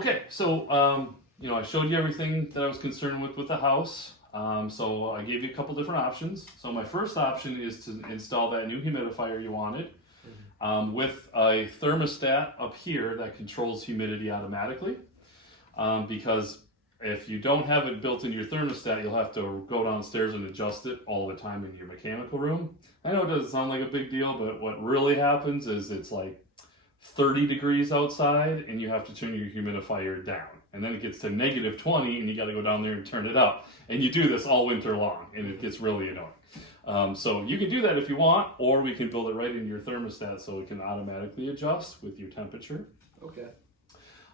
Okay, so I showed you everything that I was concerned with the house. So I gave you a couple different options. So my first option is to install that new humidifier you wanted, with a thermostat up here that controls humidity automatically. Because if you don't have it built into your thermostat, you'll have to go downstairs and adjust it all the time in your mechanical room. I know it doesn't sound like a big deal, but what really happens is it's like 30 degrees outside and you have to turn your humidifier down. And then it gets to negative 20 and you got to go down there and turn it up. And you do this all winter long and it gets really annoying. So you can do that if you want, or we can build it right into your thermostat so it can automatically adjust with your temperature. Okay.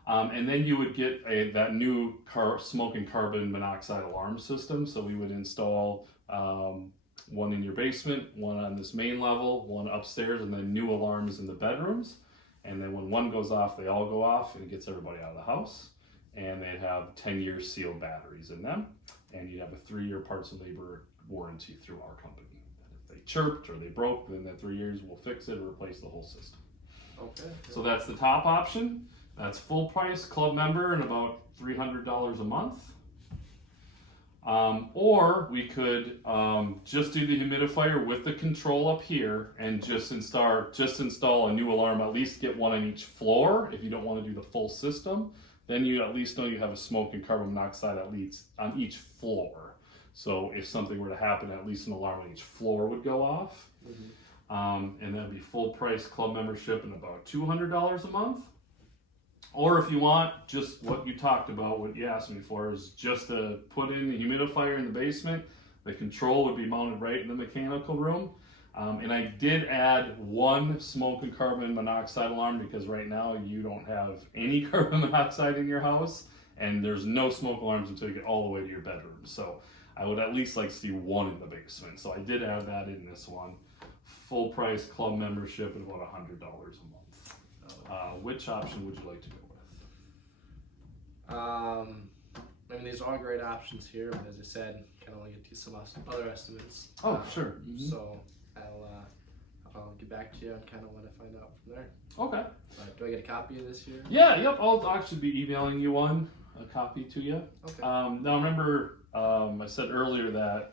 And then you would get that new smoke and carbon monoxide alarm system. So we would install one in your basement, one on this main level, one upstairs, and then new alarms in the bedrooms. And then when one goes off, they all go off, and it gets everybody out of the house. And they have 10-year sealed batteries in them. And you have a 3-year parts and labor warranty through our company. If they chirped or they broke, then that 3 years we'll fix it or replace the whole system. Okay. So that's the top option. That's full price, club member, and about $300 a month. Or we could just do the humidifier with the control up here and just install a new alarm, at least get one on each floor if you don't want to do the full system. Then you at least know you have a smoke and carbon monoxide at least on each floor. So if something were to happen, at least an alarm on each floor would go off. And that'd be full price club membership and about $200 a month. Or if you want, just what you talked about, what you asked me for, is just to put in the humidifier in the basement. The control would be mounted right in the mechanical room. And I did add one smoke and carbon monoxide alarm because right now you don't have any carbon monoxide in your house, and there's no smoke alarms until you get all the way to your bedroom. So I would at least like to see one in the basement. So I did add that in this one. Full price club membership at about $100 a month. Which option would you like to go with? I mean, these are all great options here, but as I said, kind of want to get to some other estimates. Oh, sure. So I'll get back to you on kind of what I find out from there. Okay. Do I get a copy of this here? Yeah, yep. I'll actually be emailing you a copy to you. Okay. Now remember, I said earlier that,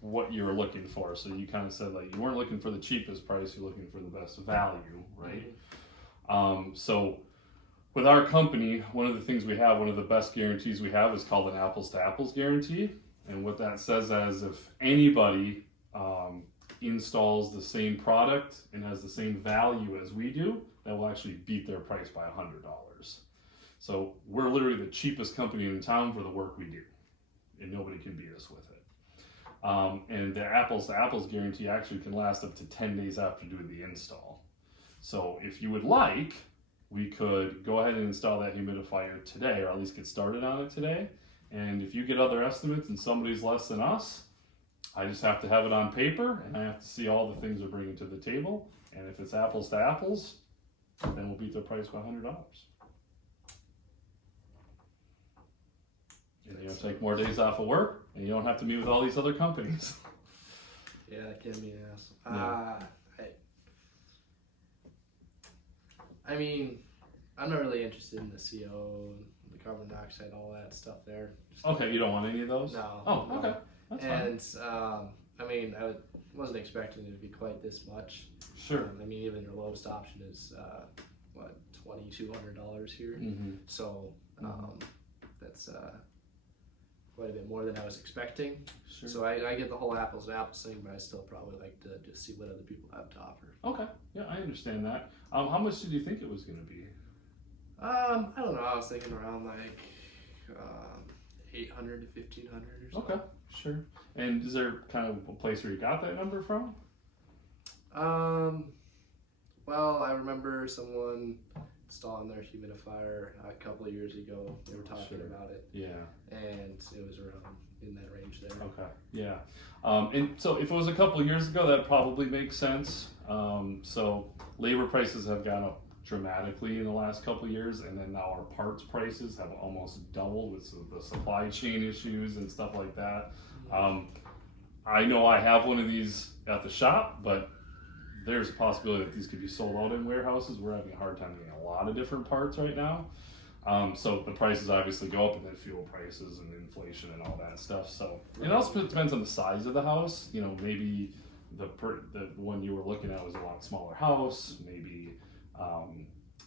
what you were looking for. So you kind of said like you weren't looking for the cheapest price, you're looking for the best value, right? So with our company, one of the things we have, one of the best guarantees we have is called an apples to apples guarantee. And what that says is if anybody installs the same product and has the same value as we do, that will actually beat their price by $100. So we're literally the cheapest company in town for the work we do, and nobody can beat us with it. And the apples to apples guarantee actually can last up to 10 days after doing the install. So if you would like, we could go ahead and install that humidifier today, or at least get started on it today. And if you get other estimates and somebody's less than us, I just have to have it on paper and I have to see all the things we're bringing to the table. And if it's apples to apples, then we'll beat their price by $100. And you'll take more days off of work and you don't have to meet with all these other companies. Yeah, that can be an ass. Yeah. I mean, I'm not really interested in the CO, the carbon dioxide, all that stuff there. Okay, you don't want any of those? No. Oh, no. okay. That's fine. And I mean, wasn't expecting it to be quite this much. Sure. I mean, even your lowest option is $2,200 here. So that's quite a bit more than I was expecting. Sure. So I get the whole apples to apples thing, but I still probably like to just see what other people have to offer. Okay. Yeah, I understand that. How much did you think it was going to be? I don't know. I was thinking around like 800 to 1,500 or something. Okay, sure. And is there kind of a place where you got that number from? Well, I remember someone installing their humidifier a couple of years ago. They were talking about it. Yeah. And it was around in that range there. Okay. Yeah. And so if it was a couple of years ago, that probably makes sense. So labor prices have gone up dramatically in the last couple of years, and then now our parts prices have almost doubled with the supply chain issues and stuff like that. I know I have one of these at the shop, but there's a possibility that these could be sold out in warehouses. We're having a hard time getting a lot of different parts right now. So the prices obviously go up, and then fuel prices and inflation and all that stuff. So it also depends on the size of the house. You know, maybe the one you were looking at was a lot smaller house. Maybe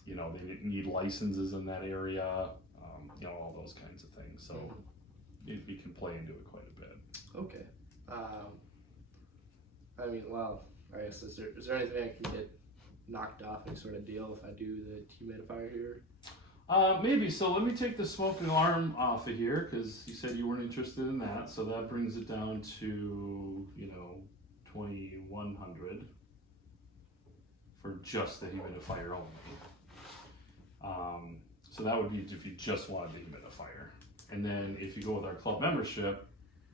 you know, they need licenses in that area. You know, all those kinds of things. So you can play into it quite a bit. Okay. I mean, well, I guess is there anything I can get knocked off, any sort of deal, if I do the humidifier here? Maybe. So let me take the smoke alarm off of here, because you said you weren't interested in that. So that brings it down to, you know, 2,100 for just the humidifier only. So that would be if you just wanted the humidifier. And then if you go with our club membership,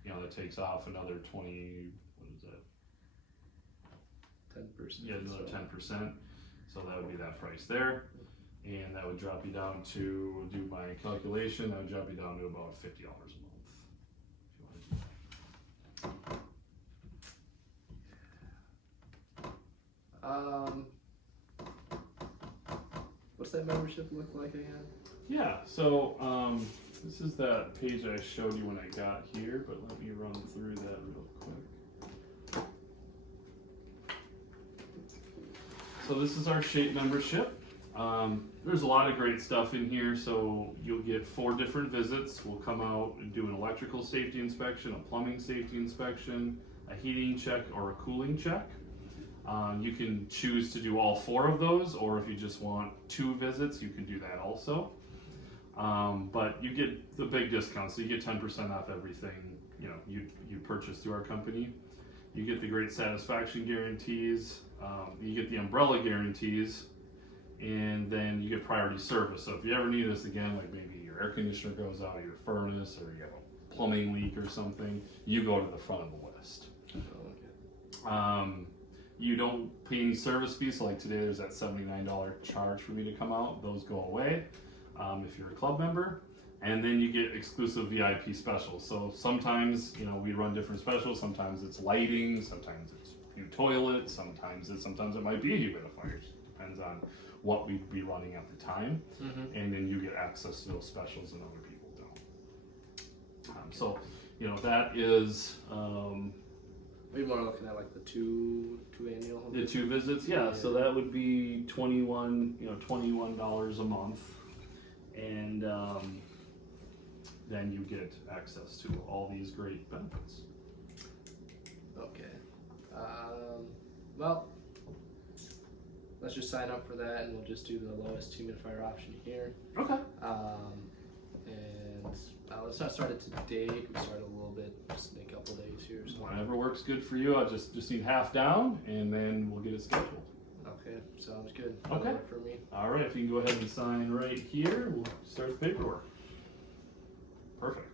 you know, that takes off another 20, what is that? 10%. Yeah, another 10%. So that would be that price there. And that would drop you down to, do my calculation, that would drop you down to about $50 a month. If you want to do What's that membership look like again? Yeah, so this is that page I showed you when I got here, but let me run through that real quick. So this is our SHAPE membership. There's a lot of great stuff in here. So you'll get 4 different visits. We'll come out and do an electrical safety inspection, a plumbing safety inspection, a heating check, or a cooling check. You can choose to do all 4 of those, or if you just want 2 visits, you can do that also. But you get the big discount, so you get 10% off everything, you know, you purchase through our company. You get the great satisfaction guarantees, you get the umbrella guarantees, and then you get priority service. So if you ever need us again, like maybe your air conditioner goes out, your furnace, or you have a plumbing leak or something, you go to the front of the list. You don't pay any service fees, so like today there's that $79 charge for me to come out. Those go away if you're a club member. And then you get exclusive VIP specials. So sometimes, you know, we run different specials. Sometimes it's lighting, sometimes it's new toilet, sometimes it might be a humidifier. It depends on what we'd be running at the time. And then you get access to those specials and other people don't. So, you know, that is Maybe more looking at like the two annual. the 2 visits. Yeah, so that would be $21 a month, and then you get access to all these great benefits. Okay. Well, let's just sign up for that, and we'll just do the lowest humidifier option here. Okay. And let's not start it today. We can start a little bit, just in a couple days here. So. Whatever works good for you. I just need half down, and then we'll get it scheduled. Okay, sounds good. Okay. That'll work for me. All right. If you can go ahead and sign right here, we'll start the paperwork. Perfect.